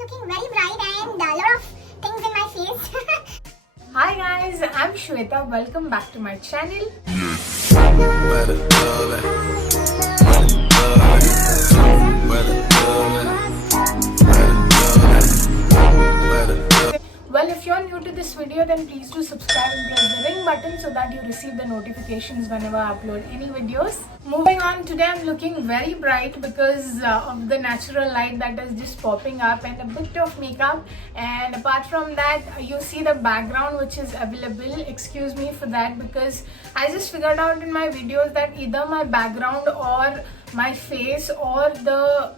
looking very bright and a lot of things in my face. Hi guys, I'm Shweta. Welcome back to my channel. Well, if you're new to this video, then please do subscribe and press the ring button so that you receive the notifications whenever I upload any videos. Moving on, today I'm looking very bright because of the natural light that is just popping up and a bit of makeup. And apart from that, you see the background which is available. Excuse me for that because I just figured out in my videos that either my background or my face or the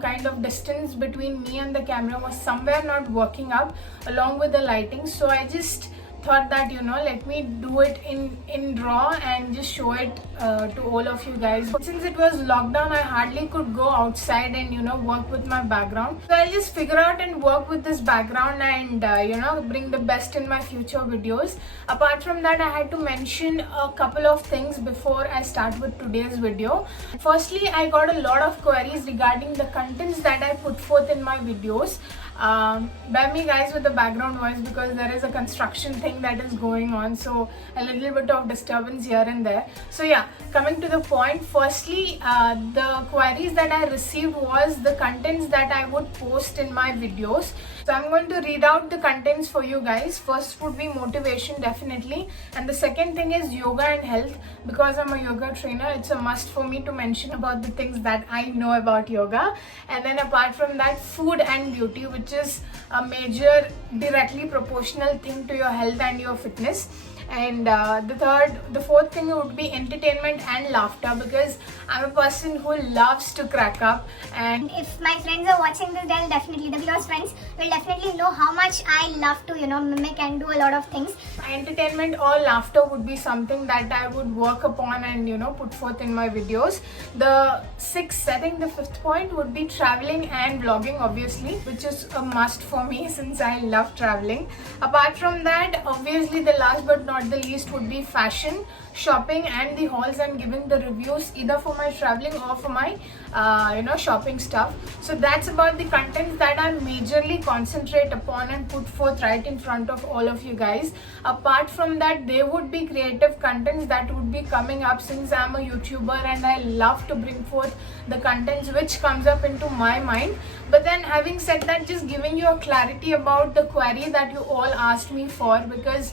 kind of distance between me and the camera was somewhere not working up along with the lighting. So I just thought that let me do it in raw and just show it to all of you guys. Since it was lockdown, I hardly could go outside and work with my background, so I'll just figure out and work with this background and bring the best in my future videos. Apart from that, I had to mention a couple of things before I start with today's video. Firstly, I got a lot of queries regarding the contents that I put forth in my videos. Bear me guys with the background noise because there is a construction thing that is going on, so a little bit of disturbance here and there. So yeah, coming to the point, firstly, the queries that I received was the contents that I would post in my videos. So I'm going to read out the contents for you guys. First would be motivation, definitely, and the second thing is yoga and health. Because I'm a yoga trainer, it's a must for me to mention about the things that I know about yoga. And then apart from that, food and beauty, which is a major directly proportional thing to your health and your fitness. And the fourth thing would be entertainment and laughter, because I'm a person who loves to crack up. And If my friends are watching this, they'll definitely, the close friends will definitely know how much I love to mimic and do a lot of things. entertainment or laughter would be something that I would work upon and put forth in my videos. The fifth point would be traveling and vlogging, obviously, which is a must for me since I love traveling. Apart from that, obviously the last but not the least would be fashion, shopping and the hauls, and giving the reviews either for my traveling or for my shopping stuff. So that's about the contents that I majorly concentrate upon and put forth right in front of all of you guys. Apart from that, there would be creative contents that would be coming up since I'm a YouTuber and I love to bring forth the contents which comes up into my mind. But then having said that, just giving you a clarity about the query that you all asked me for, because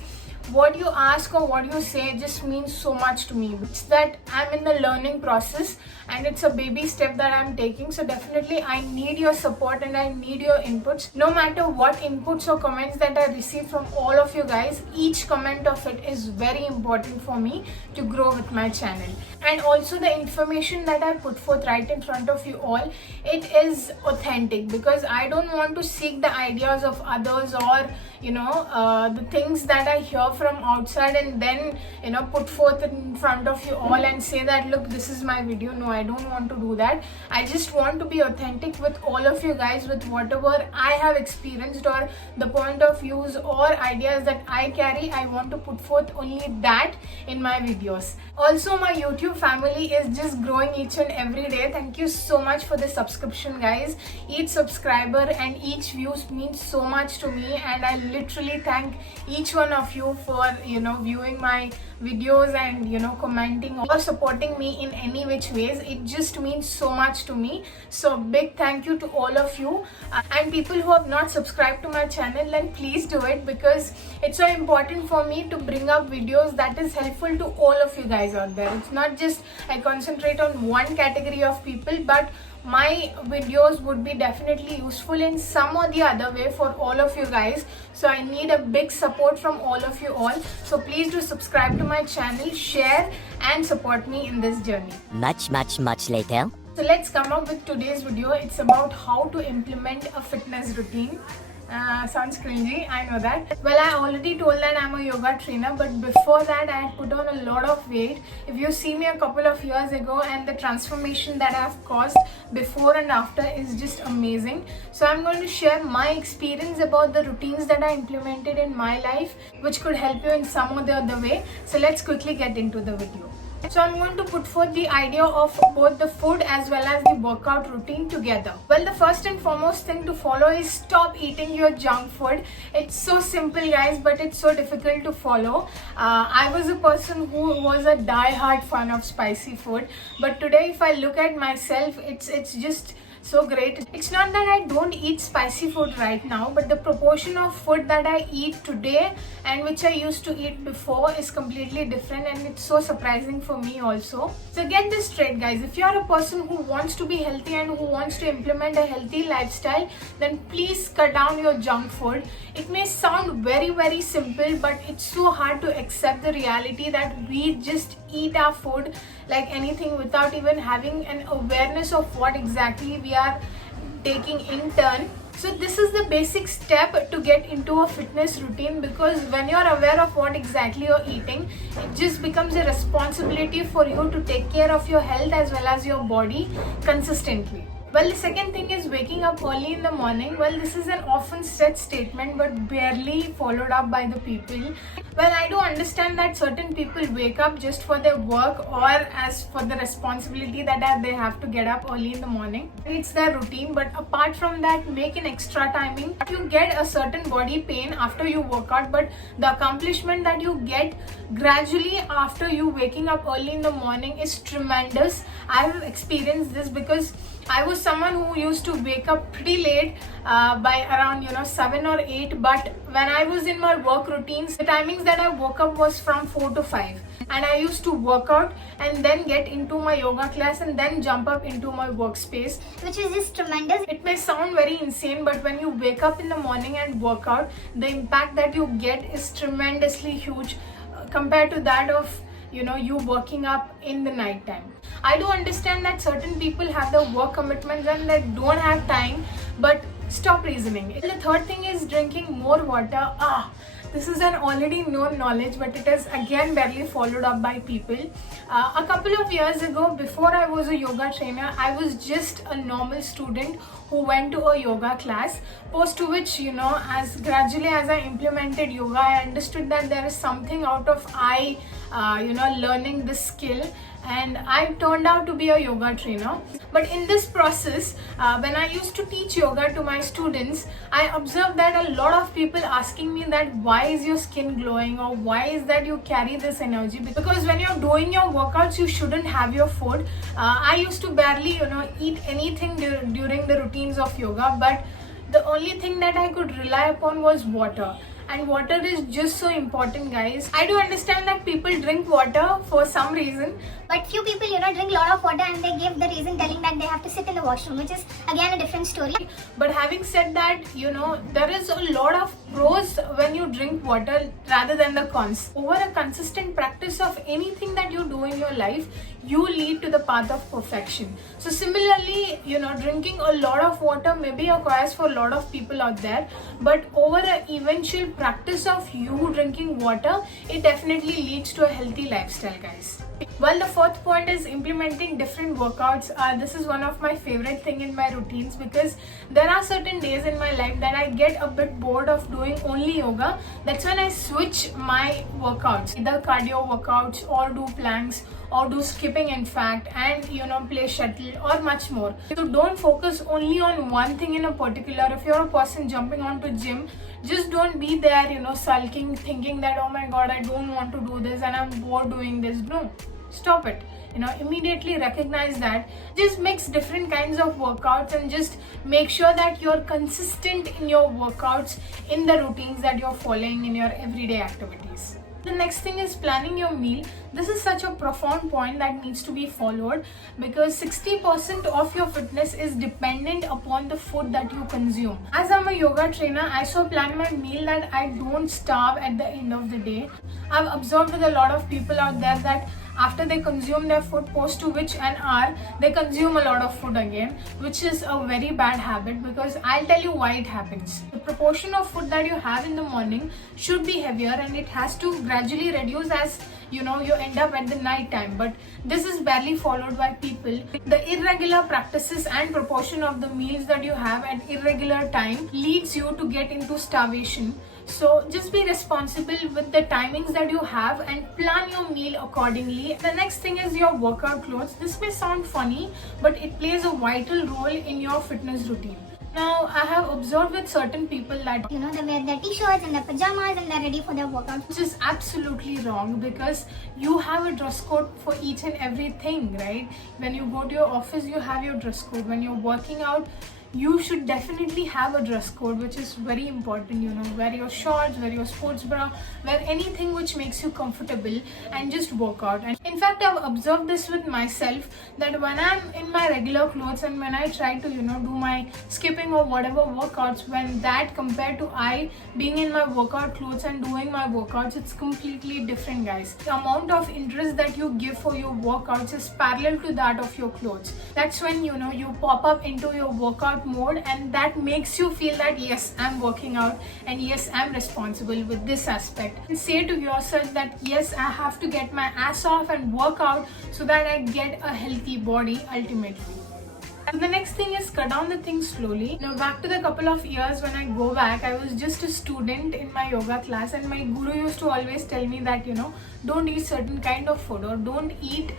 what you ask or what you say just means so much to me. It's that I'm in the learning process and it's a baby step that I'm taking. So definitely I need your support and I need your inputs. No matter what inputs or comments that I receive from all of you guys, each comment of it is very important for me to grow with my channel. And also the information that I put forth right in front of you all, it is authentic, because I don't want to seek the ideas of others or the things that I hear from outside and then put forth in front of you all and say that look, this is my video. No, I don't want to do that. I just want to be authentic with all of you guys, with whatever I have experienced or the point of views or ideas that I carry. I want to put forth only that in my videos. Also, my YouTube family is just growing each and every day. Thank you so much for the subscription, guys. Each subscriber and each views means so much to me, and I literally thank each one of you for viewing my videos and commenting or supporting me in any which ways. It just means so much to me. So big thank you to all of you. And people who have not subscribed to my channel, then please do it, because it's so important for me to bring up videos that is helpful to all of you guys out there. It's not just I concentrate on one category of people, but my videos would be definitely useful in some or the other way for all of you guys. So I need a big support from all of you all. So please do subscribe to my channel, share and support me in this journey. Much later. So let's come up with today's video. It's about how to implement a fitness routine. Sounds cringy, I know that. Well, I already told that I'm a yoga trainer, but before that I had put on a lot of weight. If you see me a couple of years ago, and the transformation that I've caused before and after is just amazing. So I'm going to share my experience about the routines that I implemented in my life, which could help you in some or the other way. So let's quickly get into the video. So I'm going to put forth the idea of both the food as well as the workout routine together. Well, the first and foremost thing to follow is stop eating your junk food. It's so simple, guys, but it's so difficult to follow. I was a person who was a die-hard fan of spicy food, but today if I look at myself, it's just so great. It's not that I don't eat spicy food right now, but the proportion of food that I eat today and which I used to eat before is completely different, and it's so surprising for me also. So get this straight, guys. If you're a person who wants to be healthy and who wants to implement a healthy lifestyle, then please cut down your junk food. It may sound very simple, but it's so hard to accept the reality that we just eat our food like anything without even having an awareness of what exactly we are taking in turn. So this is the basic step to get into a fitness routine, because when you're aware of what exactly you're eating, it just becomes a responsibility for you to take care of your health as well as your body consistently. Well, the second thing is waking up early in the morning. Well, this is an often said statement but barely followed up by the people. Well, I do understand that certain people wake up just for their work or as for the responsibility that they have to get up early in the morning. It's their routine, but apart from that, make an extra timing. You get a certain body pain after you work out, but the accomplishment that you get gradually after you waking up early in the morning is tremendous. I have experienced this because I was someone who used to wake up pretty late by around 7 or 8, but when I was in my work routines, the timings that I woke up was from 4 to 5, and I used to work out and then get into my yoga class and then jump up into my workspace, which is just tremendous. It may sound very insane, but when you wake up in the morning and work out, the impact that you get is tremendously huge compared to that of you working up in the night time. I do understand that certain people have the work commitments and they don't have time, but stop reasoning. The third thing is drinking more water. This is an already known knowledge, but it is again barely followed up by people. A couple of years ago, before I was a yoga trainer, I was just a normal student who went to a yoga class. Post to which, as gradually as I implemented yoga, I understood that there is something out of learning this skill, and I turned out to be a yoga trainer. But in this process, when I used to teach yoga to my students, I observed that a lot of people asking me that why is your skin glowing, or why is that you carry this energy, because when you're doing your workouts you shouldn't have your food. I used to barely eat anything during the routines of yoga, but the only thing that I could rely upon was water. And water is just so important, guys. I do understand that people drink water for some reason, but few people drink a lot of water and they give the reason telling that they have to sit in the washroom, which is again a different story. But having said that, there is a lot of pros when you drink water rather than the cons. Over a consistent practice of anything that you do in your life, you lead to the path of perfection. So similarly, drinking a lot of water maybe requires for a lot of people out there, but over an eventual practice of you drinking water, it definitely leads to a healthy lifestyle, guys. Well, the fourth point is implementing different workouts. This is one of my favorite thing in my routines, because there are certain days in my life that I get a bit bored of doing only yoga. That's when I switch my workouts, either cardio workouts or do planks or do skipping in fact, and play shuttle or much more. So don't focus only on one thing in a particular. If you're a person jumping onto gym, just don't be there sulking, thinking that oh my god, I don't want to do this and I'm bored doing this. No, stop it. Immediately recognize that. Just mix different kinds of workouts and just make sure that you're consistent in your workouts, in the routines that you're following in your everyday activities. The next thing is planning your meal. This is such a profound point that needs to be followed, because 60% of your fitness is dependent upon the food that you consume. As I'm a yoga trainer, I so plan my meal that I don't starve at the end of the day. I've observed with a lot of people out there that after they consume their food, post to which an hour, they consume a lot of food again, which is a very bad habit, because I'll tell you why it happens. The proportion of food that you have in the morning should be heavier, and it has to gradually reduce as you end up at the night time, but this is barely followed by people. The irregular practices and proportion of the meals that you have at irregular time leads you to get into starvation, So just be responsible with the timings that you have and plan your meal accordingly. The next thing is your workout clothes. This may sound funny, but it plays a vital role in your fitness routine. Now, I have observed with certain people that You know, they wear their t-shirts and their pajamas and they're ready for their workout. which is absolutely wrong, because you have a dress code for each and everything, right? When you go to your office, you have your dress code. When you're working out, you should definitely have a dress code, which is very important. You know, wear your shorts, wear your sports bra, wear anything which makes you comfortable, and just work out. And in fact, I've observed this with myself, that when I'm in my regular clothes and when I try to, you know, do my skipping or whatever workouts, when that compared to I being in my workout clothes and doing my workouts, it's completely different, guys. The amount of interest that you give for your workouts is parallel to that of your clothes. That's when, you know, you pop up into your workout mode, and that makes you feel that yes, I'm working out, and yes, I'm responsible with this aspect. And say to yourself that yes, I have to get my ass off and work out so that I get a healthy body ultimately. And the next thing is cut down the things slowly. Now, back to the couple of years when I go back, I was just a student in my yoga class, and my guru used to always tell me that, you know, don't eat certain kind of food, or don't eat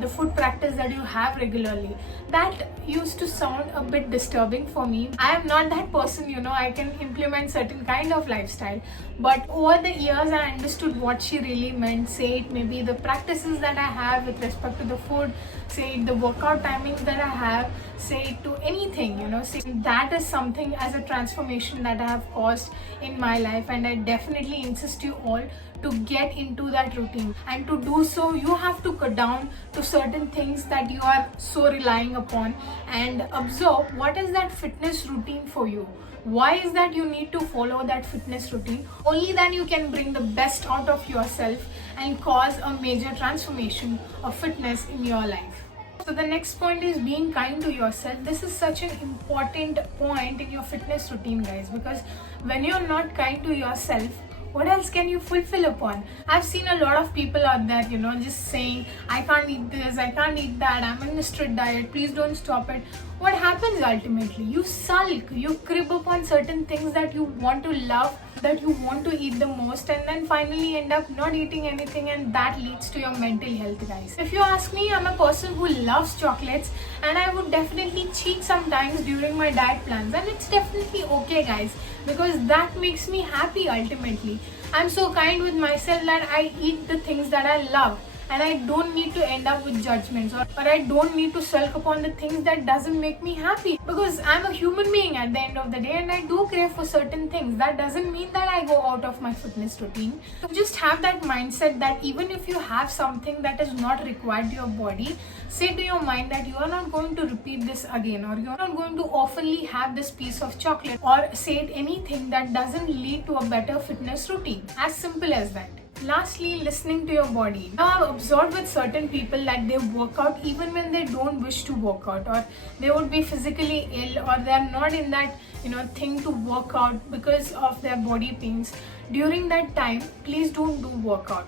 the food practice that you have regularly. That used to sound a bit disturbing for me. I am not that person, you know, I can implement certain kind of lifestyle. But over the years, I understood what she really meant. Say it maybe the practices that I have with respect to the food, say it the workout timings that I have, say it to anything, you know, say that is something as a transformation that I have caused in my life. And I definitely insist you all to get into that routine, and to do so you have to cut down to certain things that you are so relying upon, and observe what is that fitness routine for you. Why is that you need to follow that fitness routine? Only then you can bring the best out of yourself and cause a major transformation of fitness in your life. So the next point is being kind to yourself. This is such an important point in your fitness routine, guys, because when you're not kind to yourself, what else can you fulfill upon? I've seen a lot of people out there, you know, just saying, I can't eat this, I can't eat that, I'm on a strict diet, please don't stop it. What happens ultimately? You sulk, you crib upon certain things that you want to love, that you want to eat the most, and then finally end up not eating anything, and that leads to your mental health, guys. If you ask me, I'm a person who loves chocolates, and I would definitely cheat sometimes during my diet plans, and it's definitely okay, guys, because that makes me happy ultimately. I'm so kind with myself that I eat the things that I love, and I don't need to end up with judgments, or I don't need to sulk upon the things that doesn't make me happy, because I'm a human being at the end of the day, and I do crave for certain things. That doesn't mean that I go out of my fitness routine. So just have that mindset that even if you have something that is not required to your body, say to your mind that you are not going to repeat this again, or you're not going to oftenly have this piece of chocolate, or say it anything that doesn't lead to a better fitness routine. As simple as that. Lastly, listening to your body. Now, I've observed with certain people that they work out even when they don't wish to work out, or they would be physically ill, or they are not in that, you know, thing to work out because of their body pains. During that time, please don't do workout.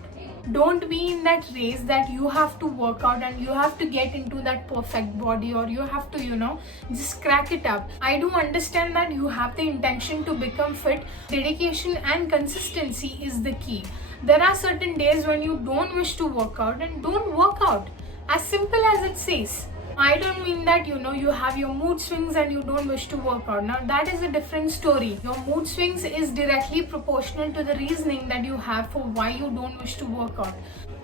Don't be in that race that you have to work out and you have to get into that perfect body, or you have to, you know, just crack it up. I do understand that you have the intention to become fit. Dedication and consistency is the key. There are certain days when you don't wish to work out, and don't work out. As simple as it says. I don't mean that, you know, you have your mood swings and you don't wish to work out. Now, that is a different story. Your mood swings is directly proportional to the reasoning that you have for why you don't wish to work out.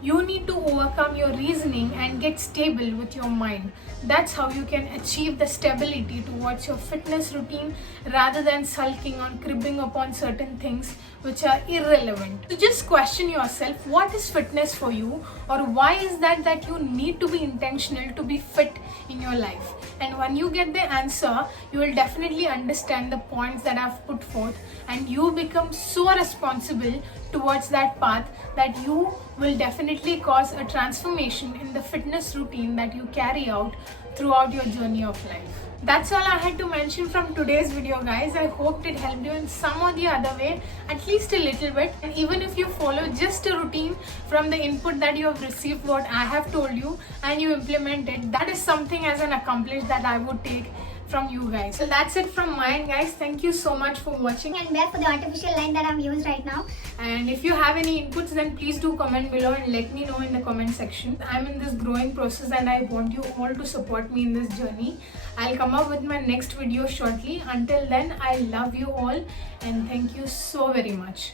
You need to overcome your reasoning and get stable with your mind. That's how you can achieve the stability towards your fitness routine, rather than sulking on cribbing upon certain things which are irrelevant. So just question yourself, what is fitness for you, or why is that you need to be intentional to be fit in your life? And when you get the answer, you will definitely understand the points that I've put forth, and you become so responsible towards that path that you will definitely cause a transformation in the fitness routine that you carry out throughout your journey of life. That's all I had to mention from today's video, guys. I hoped it helped you in some or the other way, at least a little bit. And even if you follow just a routine from the input that you have received, what I have told you, and you implement it, that is something as an accomplishment that I would take from you guys. So that's it from my end, guys. Thank you so much for watching. And where for the artificial line that I've used right now. And if you have any inputs, then please do comment below and let me know in the comment section. I'm in this growing process and I want you all to support me in this journey. I'll come up with my next video shortly. Until then, I love you all and thank you so very much.